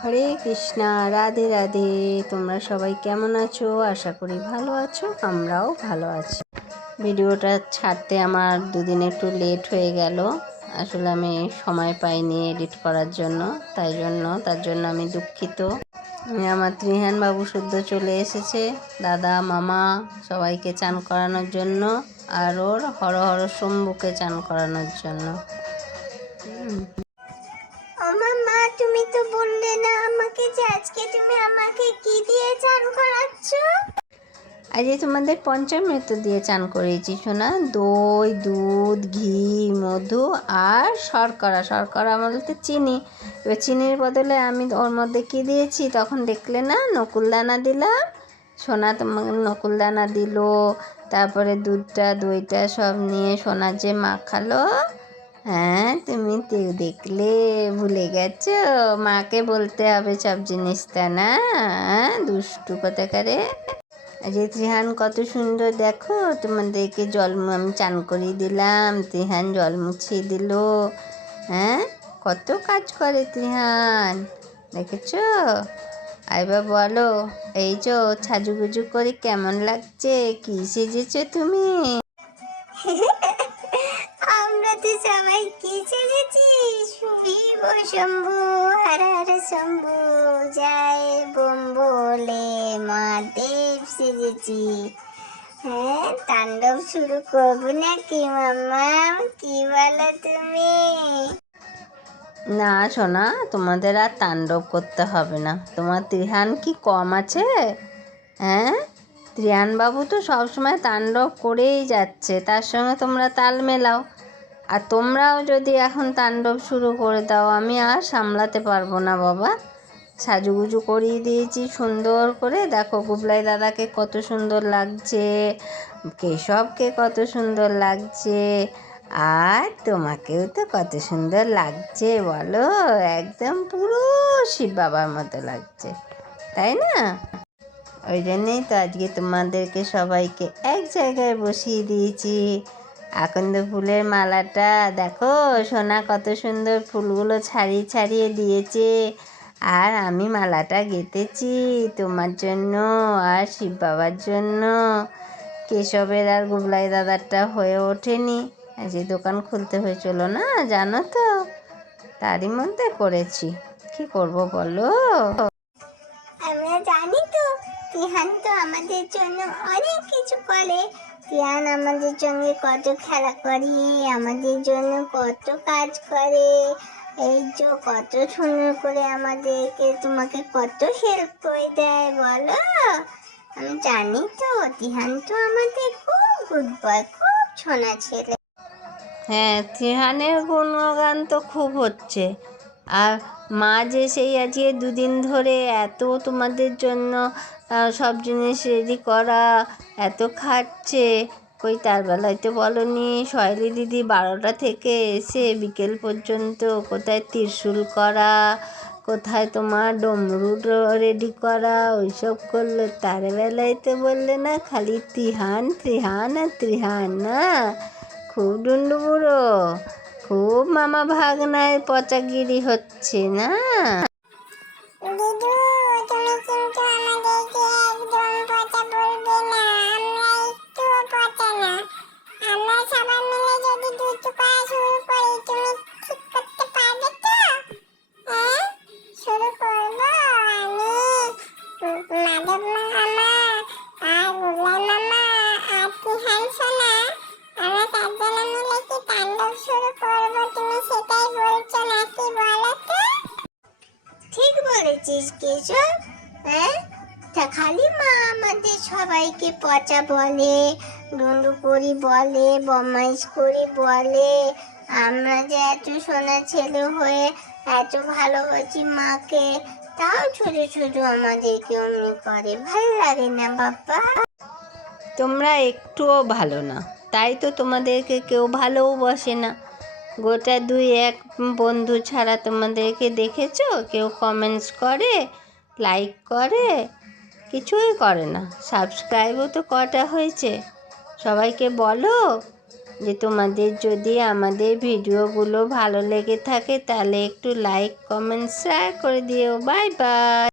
হরে কৃষ্ণা, রাধে রাধে। তোমরা সবাই কেমন আছো? আশা করি ভালো আছো, আমরাও ভালো আছি। ভিডিওটা ছাড়তে আমার দুদিন একটু লেট হয়ে গেল। আসলে আমি সময় পাইনি এডিট করার জন্য, তাই জন্য, তার জন্য আমি দুঃখিত। আমি আমার ত্রিহান বাবু শুদ্ধ চলে এসেছে। দাদা, মামা সবাইকে চান করানোর জন্য, আর ওর হর হর শম্ভুকে চান করানোর জন্য। বললে না আমাকে যে আজকে তুমি আমাকে কি দিয়ে চান করাচ্ছ? আজ এই তোমাদের পঞ্চামৃত দিয়ে চান করিয়েছি শোনা দই, দুধ, ঘি, মধু আর শর্করা। শর্করা বলতে চিনি। এবার চিনির বদলে আমি ওর মধ্যে কি দিয়েছি? তখন দেখলে না নকুলদানা দিলাম। সোনা তোমাকে নকুলদানা দিল। তারপরে দুধটা, দইটা সব নিয়ে সোনা যে মাখালো হ্যাঁ তুমি দেখলে ভুলে গেছো। মাকে বলতে হবে সব জিনিসটা, না? হ্যাঁ দুষ্টু কোথাকারে? যে ত্রিহান কত সুন্দর, দেখো। তোমাদেরকে জল আমি চান করিয়ে দিলাম। ত্রিহান জল মুছিয়ে দিল। হ্যাঁ কত কাজ করে ত্রিহান দেখেছ? আইবা, বলো, এই যে ছাজুগুজু করে কেমন লাগছে? কী সেজেছো তুমি? শিব শম্ভু, হর শম্ভু, জয় বোম বলে মা দেব সেজেছি। হ্যাঁ তাণ্ডব শুরু করব নাকি মামা কি বলো তুমি? না সোনা, তোমাদের আর তাণ্ডব করতে হবে না। তোমার ত্রিহান কি কম আছে? হ্যাঁ? ত্রিহান বাবু তো সবসময় তাণ্ডব করেই যাচ্ছে, তার সঙ্গে তোমরা তাল মেলাও। আর তোমরাও যদি এখন তাণ্ডব শুরু করে দাও, আমি আর সামলাতে পারব না বাবা। সাজুগুজু করিয়ে দিয়েছি সুন্দর করে। দেখো গুবলাই দাদাকে কত সুন্দর লাগছে, কেশবকে কত সুন্দর লাগছে, আর তোমাকেও তো কত সুন্দর লাগছে, বলো, একদম পুরো শিব বাবার মতো লাগছে, তাই না? ওই জন্যেই তো আজকে তোমাদেরকে সবাইকে এক জায়গায় বসিয়ে দিয়েছি। আকন্দ ফুলের মালাটা, দেখো সোনা কত সুন্দর ফুলগুলো ছাড়িয়ে ছাড়িয়ে দিয়েছে। আর আমি মালাটা গেঁথেছি তোমার জন্য আর শিব বাবার জন্য। কেশবের আর গুবলাই দাদারটা হয়ে ওঠেনি। যে দোকান খুলতে হয়েছিল না, জানো তো? তারই মধ্যে করেছি। কি করব বলো? আমরা জানি তো, তিহান তো আমাদের জন্য অনেক কিছু করে। তিহান আমাদের সঙ্গে কত খেলা করে, আমাদের জন্য কত কাজ করে। এই যে কত সুন্দর করে আমাদেরকে তোমাকে কত হেল্প করে দেয়, বলো। আমি জানি তো, তিহান তো আমাদের খুব গুড বয় খুব ছোনা ছেলে। হ্যাঁ ত্রিহানের গুণগান তো খুব হচ্ছে। আর মা যে সেই আজকে দুদিন ধরে এত তোমাদের জন্য সব জিনিস রেডি করা, এত খাচ্ছে। কই তার বেলায় তো বলনি সয়লি দিদি বারোটা থেকে এসে বিকেল পর্যন্ত কোথায় ত্রিশূল করা, কোথায় তোমার ডমরু রেডি করা, ওইসব করল। তার বেলায় তো বললে না, খালি ত্রিহান ত্রিহান আর ত্রিহান না, খুব ডুন্ডু বুড়ো। খুব মামা ভাগনায় পচাগিরি হচ্ছে না? ঠিক বলেছিস কেশব? হ্যাঁ? তা খালি মা আমাদের সবাইকে পচা বলে ডুন্ডু করি বলে বমাইশ করি বলে। আমরা যে এত সোনা ছেলে হয়ে এত ভালোবাসি মাকে, তাও ছোট ছোট আমাদেরকে অমনি করে। ভালো লাগে না বাবা? তোমরা একটুও ভালো না। তাই তো তোমাদেরকে কেউ ভালোও বসে না। গোটা দুই এক বন্ধু ছাড়া তোমাদেরকে দেখেছ? কেউ কমেন্টস করে লাইক করে, কিছুই করে না। সাবস্ক্রাইবও তো কটা হয়েছে। সবাইকে বলো যে তোমাদের যদি আমাদের ভিডিওগুলো ভালো লেগে থাকে তাহলে একটু লাইক কমেন্ট শেয়ার করে দিও। Bye bye